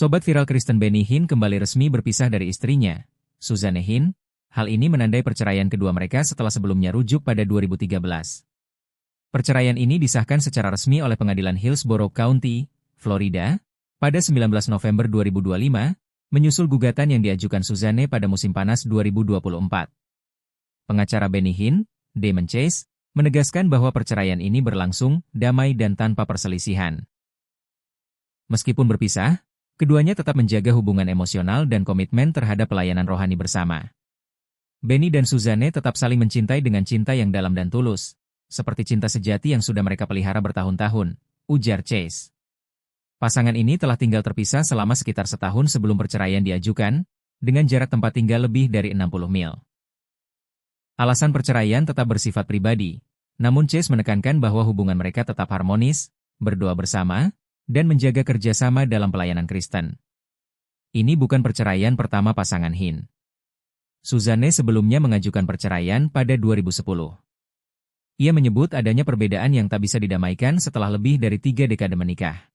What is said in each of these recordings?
Sobat Viral Kristen Benny Hinn kembali resmi berpisah dari istrinya, Suzanne Hinn. Hal ini menandai perceraian kedua mereka setelah sebelumnya rujuk pada 2013. Perceraian ini disahkan secara resmi oleh Pengadilan Hillsborough County, Florida, pada 19 November 2025, menyusul gugatan yang diajukan Suzanne pada musim panas 2024. Pengacara Benny Hinn, Damon Chase, menegaskan bahwa perceraian ini berlangsung damai dan tanpa perselisihan. Meskipun berpisah, keduanya tetap menjaga hubungan emosional dan komitmen terhadap pelayanan rohani bersama. Benny dan Suzanne tetap saling mencintai dengan cinta yang dalam dan tulus, seperti cinta sejati yang sudah mereka pelihara bertahun-tahun, ujar Chase. Pasangan ini telah tinggal terpisah selama sekitar setahun sebelum perceraian diajukan, dengan jarak tempat tinggal lebih dari 60 mil. Alasan perceraian tetap bersifat pribadi, namun Chase menekankan bahwa hubungan mereka tetap harmonis, berdoa bersama, dan menjaga kerjasama dalam pelayanan Kristen. Ini bukan perceraian pertama pasangan Hinn. Suzanne sebelumnya mengajukan perceraian pada 2010. Ia menyebut adanya perbedaan yang tak bisa didamaikan setelah lebih dari 3 dekade menikah.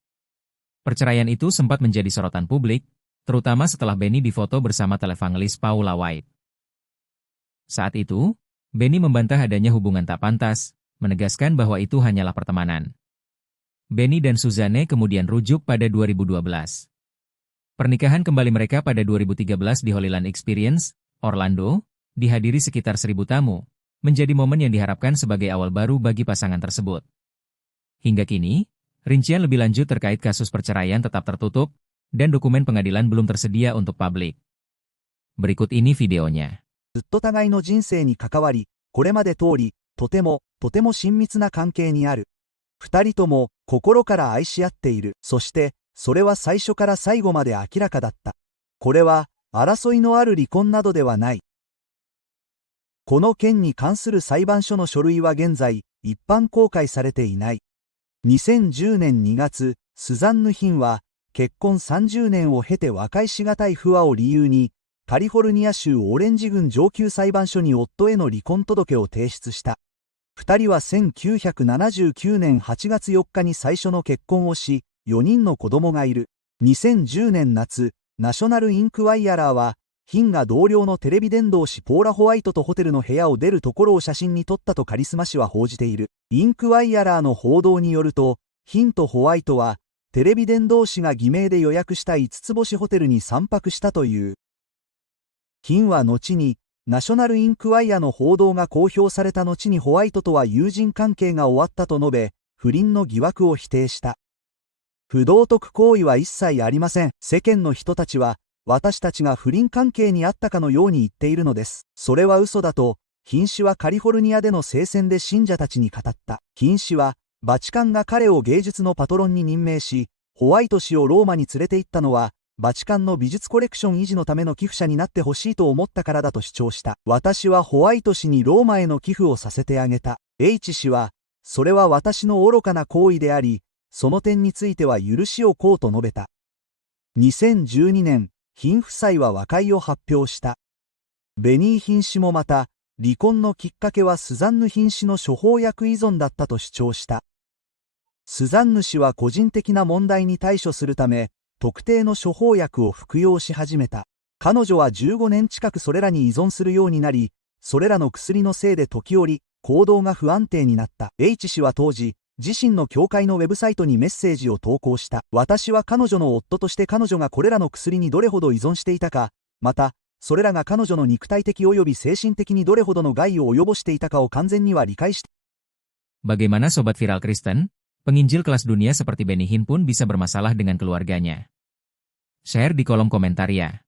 Perceraian itu sempat menjadi sorotan publik, terutama setelah Benny difoto bersama televangelis Paula White. Saat itu, Benny membantah adanya hubungan tak pantas, menegaskan bahwa itu hanyalah pertemanan. Benny dan Suzanne kemudian rujuk pada 2012. Pernikahan kembali mereka pada 2013 di Holy Land Experience, Orlando, dihadiri sekitar 1.000 tamu, menjadi momen yang diharapkan sebagai awal baru bagi pasangan tersebut. Hingga kini, rincian lebih lanjut terkait kasus perceraian tetap tertutup, dan dokumen pengadilan belum tersedia untuk publik. Berikut ini videonya. ずっと互いの人生に関わり、これまで通り、とても親密な関係にある。二人とも心から愛し合っている。そして、それは最初から最後まで明らかだった。これは、争いのある離婚などではない。この件に関する裁判所の書類は現在、一般公開されていない。2010年2月、スザンヌ・ヒンは、結婚30年を経て和解しがたい不和を理由に、カリフォルニア州オレンジ郡上級裁判所に夫への離婚届を提出した。二人は1979年8月4日に最初の結婚をし、4人の子供がいる。2010年夏、ナショナルインクワイアラーは、ヒンが同僚のテレビ伝道師ポーラ・ホワイトとホテルの部屋を出るところを写真に撮ったとカリスマ誌は報じている。インクワイアラーの報道によると、ヒンとホワイトは、テレビ伝道師が偽名で予約した5つ星ホテルに3泊したという。ヒンは後に、ナショナルインクワイアの報道が公表された後にホワイトとは友人関係が終わったと述べ、不倫の疑惑を否定した。不道徳行為は一切ありません。世間の人たちは、私たちが不倫関係にあったかのように言っているのです。それは嘘だと、ヒン氏はカリフォルニアでの聖戦で信者たちに語った。ヒン氏は、バチカンが彼を芸術のパトロンに任命し、ホワイト氏をローマに連れて行ったのは、バチカンの美術コレクション維持のための寄付者になってほしいと思ったからだと主張した。私はホワイト氏にローマへの寄付をさせてあげた。H 氏は、それは私の愚かな行為であり、その点については許しを請うと述べた。2012年、ヒン夫妻は和解を発表した。ベニー・ヒン氏もまた、離婚のきっかけはスザンヌ・ヒン氏の処方薬依存だったと主張した。スザンヌ氏は個人的な問題に対処するため、特定の処方薬を服用し始めた。彼女は15年近くそれらに依存するようになり、それらの薬のせいで時折、行動が不安定になった。H 氏は当時、自身の教会のウェブサイトにメッセージを投稿した。私は彼女の夫として彼女がこれらの薬にどれほど依存していたか、また、それらが彼女の肉体的及び精神的にどれほどの害を及ぼしていたかを完全には理解して。Bagaimana Sobat Viral Kristen? Penginjil kelas dunia seperti Benny Hinn pun bisa bermasalah dengan keluarganya. Share di kolom komentar ya.